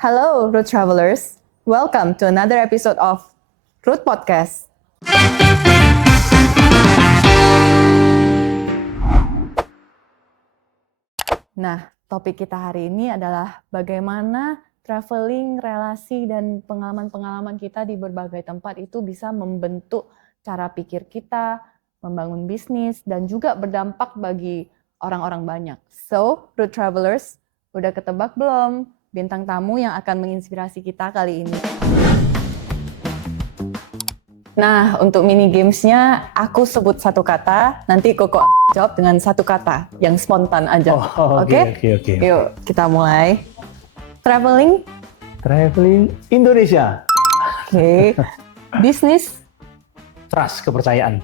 Hello, Root Travelers. Welcome to another episode of Root Podcast. Nah, topik kita hari ini adalah bagaimana traveling, relasi, dan pengalaman-pengalaman kita di berbagai tempat itu bisa membentuk cara pikir kita, membangun bisnis, dan juga berdampak bagi orang-orang banyak. So, Root Travelers, udah ketebak belum bintang tamu yang akan menginspirasi kita kali ini? Nah, untuk mini gamesnya, aku sebut satu kata, nanti Koko jawab dengan satu kata, yang spontan aja. Oke. Yuk, kita mulai. Traveling, Traveling Indonesia. oke. Bisnis, Trust, kepercayaan.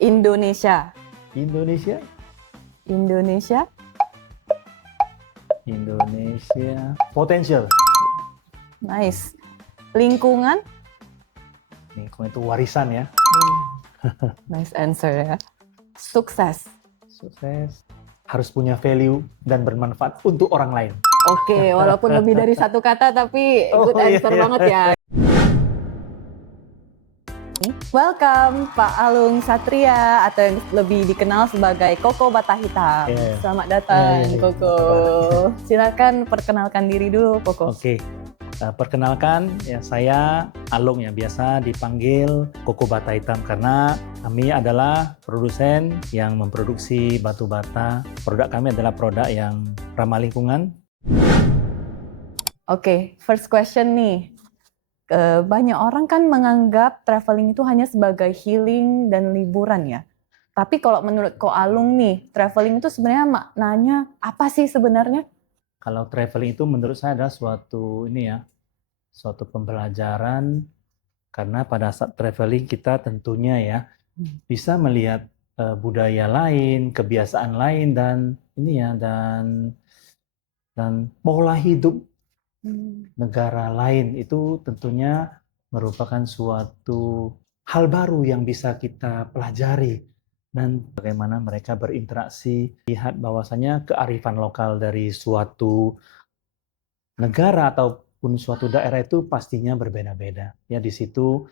Indonesia. Indonesia. Potential. Nice. Lingkungan, Lingkungan itu warisan ya. nice answer ya. Sukses. Sukses. Harus punya value dan bermanfaat untuk orang lain. Oke, walaupun lebih dari satu kata, tapi good answer banget ya. Welcome Pak Alung Satria, atau yang lebih dikenal sebagai Koko Bata Hitam. Yeah. Selamat datang, Yeah. Koko. Silakan perkenalkan diri dulu, Koko. Oke. Perkenalkan, ya saya Alung, ya biasa dipanggil Koko Bata Hitam karena kami adalah produsen yang memproduksi batu bata. Produk kami adalah produk yang ramah lingkungan. Oke, first question nih. Banyak orang kan menganggap traveling itu hanya sebagai healing dan liburan ya. Tapi kalau menurut Ko Alung nih, traveling itu sebenarnya maknanya apa sih sebenarnya? Kalau traveling itu menurut saya adalah suatu pembelajaran, karena pada saat traveling kita tentunya ya bisa melihat budaya lain, kebiasaan lain, dan dan pola hidup negara lain. Itu tentunya merupakan suatu hal baru yang bisa kita pelajari, dan bagaimana mereka berinteraksi, lihat bahwasanya kearifan lokal dari suatu negara ataupun suatu daerah itu pastinya berbeda-beda. Ya, di situ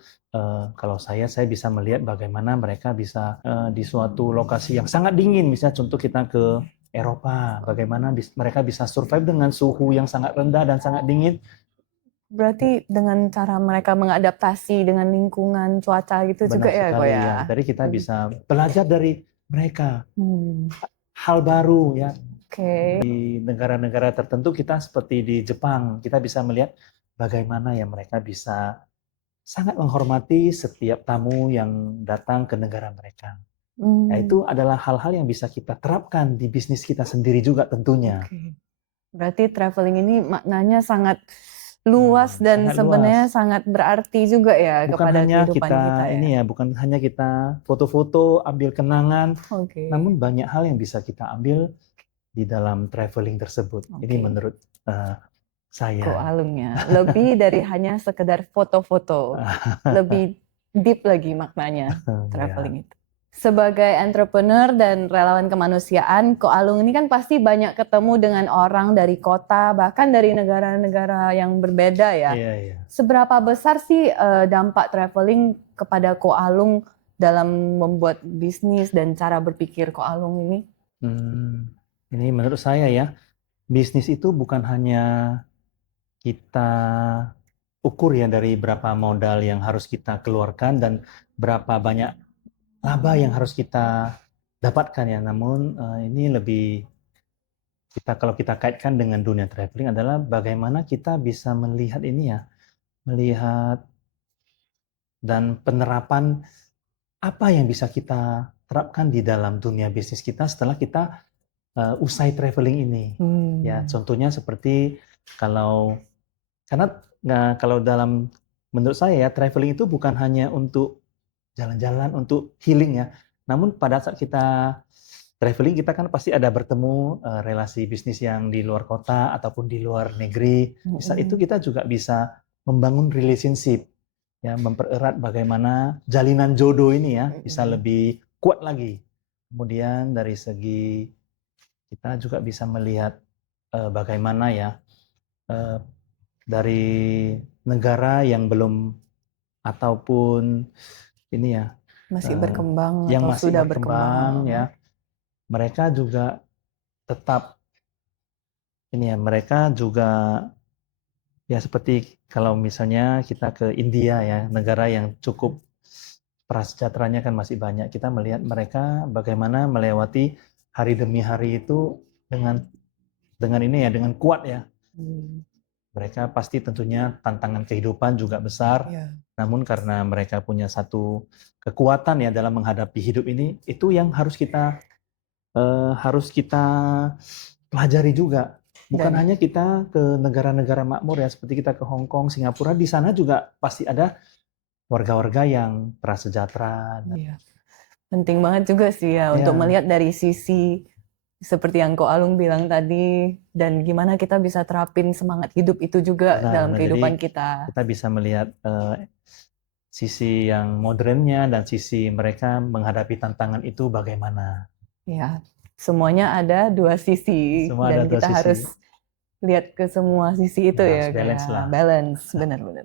kalau saya bisa melihat bagaimana mereka bisa di suatu lokasi yang sangat dingin, misalnya contoh kita ke Eropa, bagaimana mereka bisa survive dengan suhu yang sangat rendah dan sangat dingin. Berarti dengan cara mereka mengadaptasi dengan lingkungan, cuaca gitu juga ya, Ko ya? Jadi kita bisa belajar dari mereka hal baru ya. Oke. Di negara-negara tertentu, kita seperti di Jepang, kita bisa melihat bagaimana ya mereka bisa sangat menghormati setiap tamu yang datang ke negara mereka. Nah, itu adalah hal-hal yang bisa kita terapkan di bisnis kita sendiri juga tentunya. Oke. Berarti traveling ini maknanya sangat luas dan sangat sebenarnya luas. sangat berarti juga ya Bukan kepada hanya kehidupan kita ya. bukan hanya kita foto-foto, ambil kenangan, Oke. namun banyak hal yang bisa kita ambil di dalam traveling tersebut. Ini menurut saya. Ko Alungnya lebih dari hanya sekedar foto-foto, lebih deep lagi maknanya traveling itu. Sebagai entrepreneur dan relawan kemanusiaan, Ko Alung ini kan pasti banyak ketemu dengan orang dari kota, bahkan dari negara-negara yang berbeda ya. Iya. Seberapa besar sih dampak traveling kepada Ko Alung dalam membuat bisnis dan cara berpikir Ko Alung ini? Ini menurut saya ya, bisnis itu bukan hanya kita ukur ya dari berapa modal yang harus kita keluarkan dan berapa banyak laba yang harus kita dapatkan ya. Namun ini lebih kalau kita kaitkan dengan dunia traveling adalah bagaimana kita bisa melihat dan penerapan apa yang bisa kita terapkan di dalam dunia bisnis kita setelah kita usai traveling ini. Ya, contohnya seperti kalau dalam menurut saya ya, traveling itu bukan hanya untuk jalan-jalan, untuk healing ya. Namun pada saat kita traveling, kita kan pasti ada bertemu relasi bisnis yang di luar kota ataupun di luar negeri. Di saat itu kita juga bisa membangun relationship, ya, mempererat bagaimana jalinan jodoh ini ya bisa lebih kuat lagi. Kemudian dari segi kita juga bisa melihat bagaimana ya dari negara yang belum ataupun ini ya Masih berkembang yang atau masih sudah berkembang berkembang. ya, mereka juga tetap ini ya, mereka juga ya seperti kalau misalnya kita ke India ya, negara yang cukup prasejahteranya kan masih banyak. Kita melihat mereka bagaimana melewati hari demi hari itu dengan ini ya, dengan kuat ya. Mereka pasti tentunya tantangan kehidupan juga besar. Ya. Namun karena mereka punya satu kekuatan ya dalam menghadapi hidup ini, itu yang harus kita pelajari juga. Bukan hanya kita ke negara-negara makmur ya, seperti kita ke Hong Kong, Singapura, di sana juga pasti ada warga-warga yang prasejahtera. Iya. Penting banget juga sih ya untuk Ya, melihat dari sisi seperti yang Ko Alung bilang tadi, dan gimana kita bisa terapin semangat hidup itu juga dalam benar. kehidupan Jadi kita. kita bisa melihat sisi yang modernnya dan sisi mereka menghadapi tantangan itu bagaimana. Ya, semuanya ada dua sisi Semua ada dan dua kita sisi. harus lihat ke semua sisi itu Ya, ya, harus balance kayak lah. balance, benar-benar.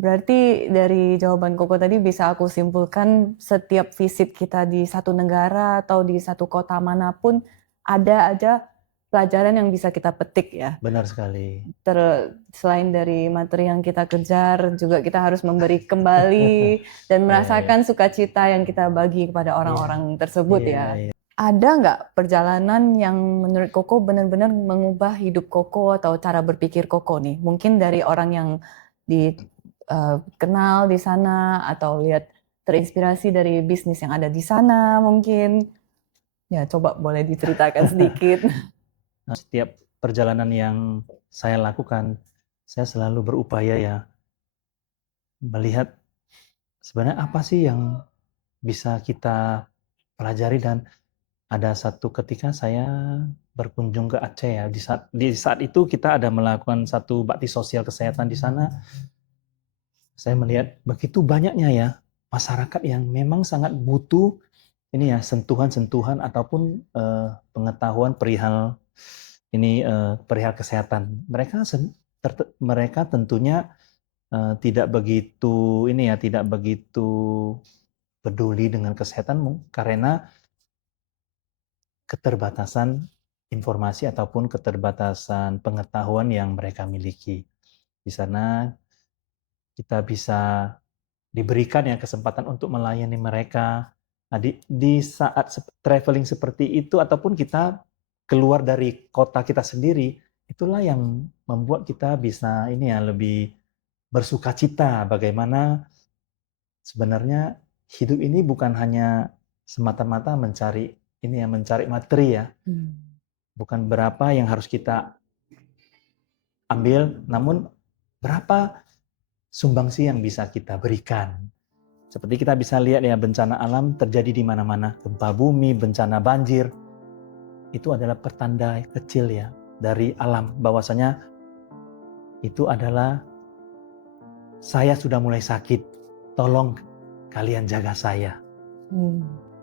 Berarti dari jawaban Koko tadi bisa aku simpulkan setiap visit kita di satu negara atau di satu kota manapun ada aja pelajaran yang bisa kita petik ya. Benar sekali. Selain dari materi yang kita kejar, juga kita harus memberi kembali dan merasakan sukacita yang kita bagi kepada orang-orang tersebut ya. Ada nggak perjalanan yang menurut Koko benar-benar mengubah hidup Koko atau cara berpikir Koko nih? Mungkin dari orang yang kenal di sana atau lihat terinspirasi dari bisnis yang ada di sana mungkin. Ya, coba boleh diceritakan sedikit. Setiap perjalanan yang saya lakukan, saya selalu berupaya ya melihat sebenarnya apa sih yang bisa kita pelajari. Dan ada satu ketika saya berkunjung ke Aceh ya, di saat itu kita ada melakukan satu bakti sosial kesehatan di sana. Saya melihat begitu banyaknya ya masyarakat yang memang sangat butuh ini ya, sentuhan-sentuhan ataupun pengetahuan perihal kesehatan. Mereka tentunya tidak begitu tidak begitu peduli dengan kesehatanmu karena keterbatasan informasi ataupun keterbatasan pengetahuan yang mereka miliki. Di sana kita bisa diberikan ya kesempatan untuk melayani mereka. Nah, di saat traveling seperti itu ataupun kita keluar dari kota kita sendiri, itulah yang membuat kita bisa ini ya lebih bersukacita bagaimana sebenarnya hidup ini bukan hanya semata-mata mencari materi ya. Bukan berapa yang harus kita ambil, namun berapa sumbangsi yang bisa kita berikan. Seperti kita bisa lihat ya, bencana alam terjadi di mana-mana. Gempa bumi, bencana banjir. Itu adalah pertanda kecil ya dari alam. Bahwasanya itu adalah saya sudah mulai sakit. Tolong kalian jaga saya.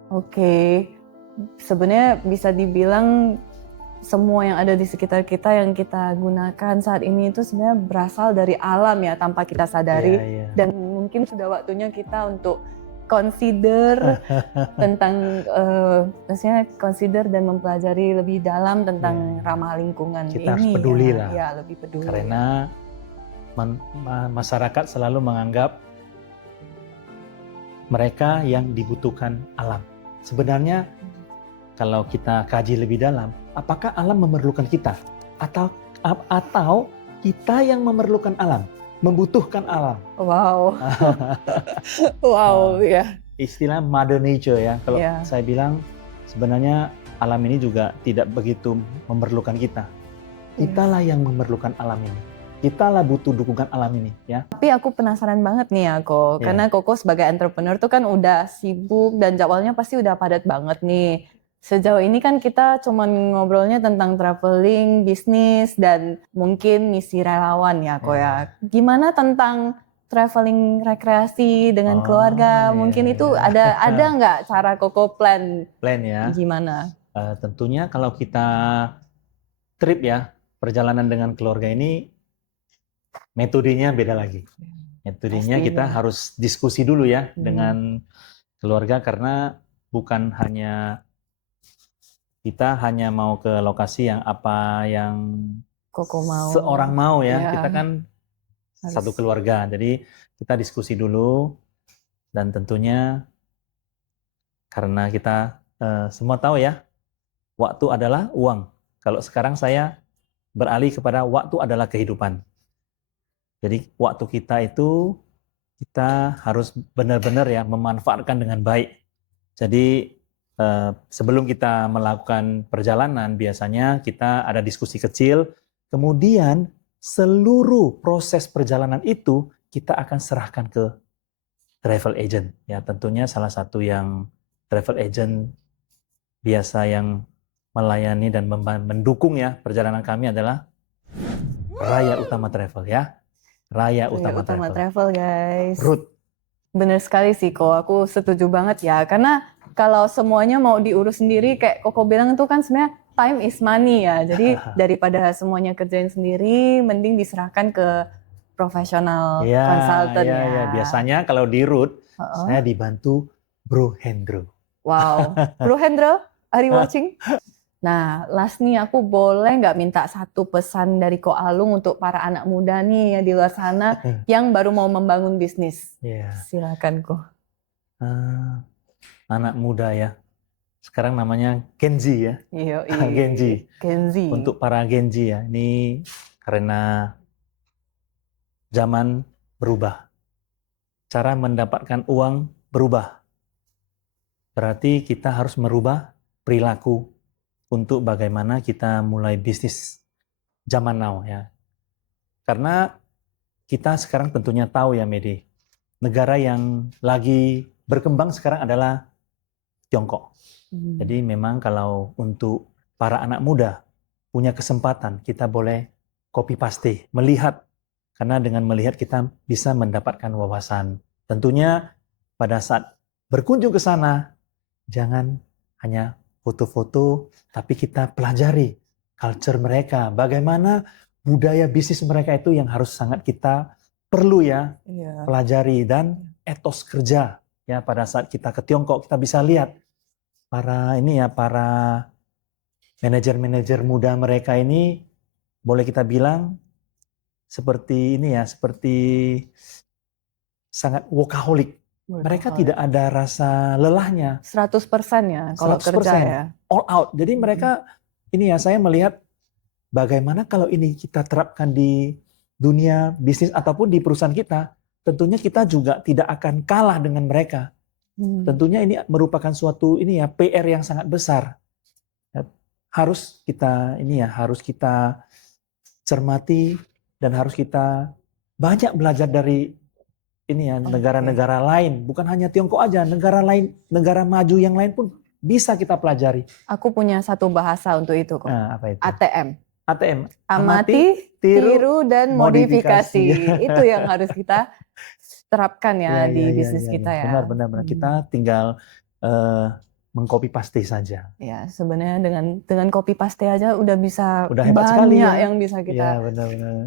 Oke. Sebenarnya bisa dibilang semua yang ada di sekitar kita yang kita gunakan saat ini itu sebenarnya berasal dari alam ya tanpa kita sadari. Iya. Dan mungkin sudah waktunya kita untuk consider tentang maksudnya consider dan mempelajari lebih dalam tentang ramah lingkungan kita ini. Harus peduli ya. lah. Ya, lebih peduli. Karena masyarakat selalu menganggap mereka yang dibutuhkan alam. Sebenarnya kalau kita kaji lebih dalam, apakah alam memerlukan kita? Atau kita yang memerlukan alam, membutuhkan alam? Wow. Wow, ya. Istilah Mother Nature ya. Kalau saya bilang sebenarnya alam ini juga tidak begitu memerlukan kita. Kitalah yang memerlukan alam ini. Kitalah butuh dukungan alam ini ya. Tapi aku penasaran banget nih ya Ko, karena Koko sebagai entrepreneur tuh kan udah sibuk dan jadwalnya pasti udah padat banget nih. Sejauh ini kan kita cuman ngobrolnya tentang traveling, bisnis, dan mungkin misi relawan ya Ko ya. Gimana tentang traveling rekreasi dengan keluarga? Mungkin itu ada nggak cara Koko plan ya? Gimana? Tentunya kalau kita trip ya, perjalanan dengan keluarga ini metodenya beda lagi. Metodenya kita Pastinya. harus diskusi dulu ya Hmm. dengan keluarga, karena bukan hanya kita hanya mau ke lokasi yang apa yang Koko mau. seorang mau ya. Ya, Kita kan harus. satu keluarga. Jadi kita diskusi dulu, dan tentunya karena kita semua tahu ya, waktu adalah uang. Kalau sekarang saya beralih kepada waktu adalah kehidupan. Jadi waktu kita itu kita harus benar-benar ya memanfaatkan dengan baik. Jadi sebelum kita melakukan perjalanan, biasanya kita ada diskusi kecil, kemudian seluruh proses perjalanan itu kita akan serahkan ke travel agent. Ya, tentunya salah satu yang travel agent biasa yang melayani dan mendukung ya perjalanan kami adalah Raya Utama Travel ya. Raya Utama Utama Travel. Travel, guys. Ruth. Bener sekali sih kok, aku setuju banget ya. Karena kalau semuanya mau diurus sendiri, kayak Koko bilang itu kan sebenarnya time is money ya. Jadi daripada semuanya kerjain sendiri, mending diserahkan ke profesional konsultan ya. Ya. Biasanya kalau di Ruth, saya dibantu Bro Hendro. Wow, Bro Hendro, are you watching? Nah, last nih aku boleh nggak minta satu pesan dari Ko Alung untuk para anak muda nih ya di luar sana yang baru mau membangun bisnis? Yeah. Silakan Ko. Anak muda ya. Sekarang namanya Gen Z ya. Iya. Gen Z. Untuk para Gen Z ya, ini karena zaman berubah. Cara mendapatkan uang berubah. Berarti kita harus merubah perilaku untuk bagaimana kita mulai bisnis zaman now ya. Karena kita sekarang tentunya tahu ya Medi, negara yang lagi berkembang sekarang adalah Tiongkok. Jadi memang kalau untuk para anak muda punya kesempatan, kita boleh copy paste, melihat. Karena dengan melihat kita bisa mendapatkan wawasan. Tentunya pada saat berkunjung ke sana, jangan hanya foto-foto, tapi kita pelajari culture mereka, bagaimana budaya bisnis mereka itu yang harus sangat kita perlu ya pelajari, dan etos kerja ya. Pada saat kita ke Tiongkok kita bisa lihat para manajer-manajer muda mereka ini, boleh kita bilang seperti sangat workaholic. Mereka tidak ada rasa lelahnya. 100% ya kalau 100%, kerja ya. All out. Jadi mereka saya melihat bagaimana kalau ini kita terapkan di dunia bisnis ataupun di perusahaan kita, tentunya kita juga tidak akan kalah dengan mereka. Tentunya ini merupakan suatu PR yang sangat besar. Harus kita cermati, dan harus kita banyak belajar dari negara-negara lain, bukan hanya Tiongkok aja, negara lain, negara maju yang lain pun bisa kita pelajari. Aku punya satu bahasa untuk itu kok. Apa itu? ATM. Amati, tiru, dan modifikasi. Itu yang harus kita terapkan ya di bisnis kita ya. Benar. Kita tinggal mengcopy paste saja. Ya, sebenarnya dengan copy paste aja udah bisa hebat banyak sekali ya. yang bisa kita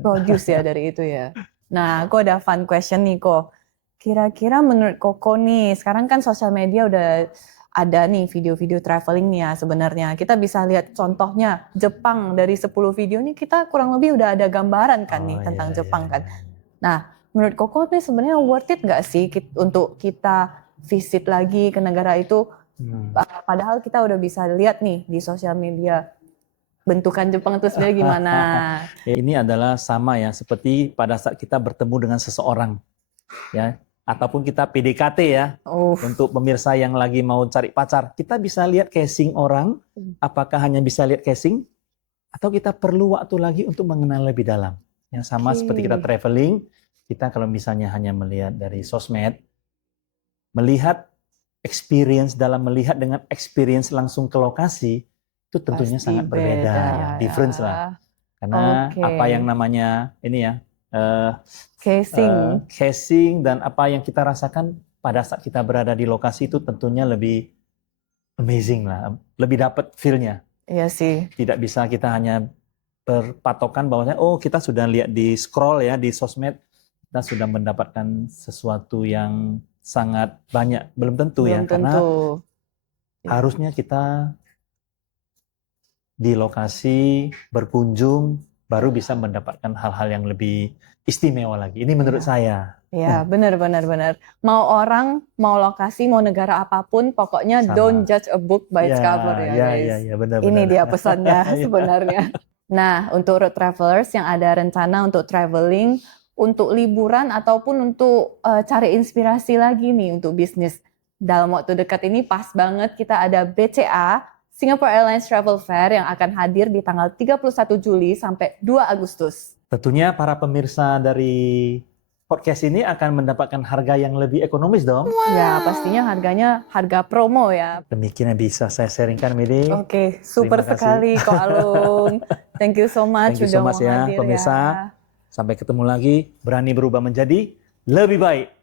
produce ya dari itu ya. Nah, aku ada fun question nih Ko. Kira-kira menurut Koko nih, sekarang kan sosial media udah ada nih video-video traveling nih ya sebenarnya. Kita bisa lihat contohnya Jepang, dari 10 video nih kita kurang lebih udah ada gambaran kan tentang Jepang kan. Nah, menurut Koko nih sebenarnya worth it nggak sih untuk kita visit lagi ke negara itu? Padahal kita udah bisa lihat nih di sosial media bentukan Jepang itu sebenarnya gimana. Ini adalah sama ya, seperti pada saat kita bertemu dengan seseorang ya, ataupun kita PDKT ya. Untuk pemirsa yang lagi mau cari pacar, kita bisa lihat casing orang, apakah hanya bisa lihat casing atau kita perlu waktu lagi untuk mengenal lebih dalam. Yang sama seperti kita traveling, kita kalau misalnya hanya melihat dari sosmed, melihat experience dengan experience langsung ke lokasi, itu tentunya pasti sangat berbeda, ya, difference lah. Karena apa yang namanya casing dan apa yang kita rasakan pada saat kita berada di lokasi itu tentunya lebih amazing lah, lebih dapat feel-nya. Iya sih. Tidak bisa kita hanya berpatokan bahwasanya oh kita sudah lihat di scroll ya di sosmed, kita sudah mendapatkan sesuatu yang sangat banyak. Belum tentu ya, Belum karena tentu. harusnya kita di lokasi berkunjung baru bisa mendapatkan hal-hal yang lebih istimewa lagi. Ini menurut Iya. saya. Ya, benar. Mau orang, mau lokasi, mau negara apapun, pokoknya Sama. don't judge a book by its Ya, cover ya, guys. ya, benar. Ini dia pesannya Ya. sebenarnya. Nah, untuk road travelers yang ada rencana untuk traveling, untuk liburan ataupun untuk cari inspirasi lagi nih untuk bisnis. Dalam waktu dekat ini pas banget kita ada BCA, Singapore Airlines Travel Fair yang akan hadir di tanggal 31 Juli sampai 2 Agustus. Tentunya para pemirsa dari podcast ini akan mendapatkan harga yang lebih ekonomis dong. Ya, pastinya harganya harga promo ya. Demikian yang bisa saya sharingkan, Medi. Oke, super Terima kasih. sekali Ko Alung. Thank you so much Thank you sudah so much mau ya, hadir pemirsa. ya. Sampai ketemu lagi, berani berubah menjadi lebih baik.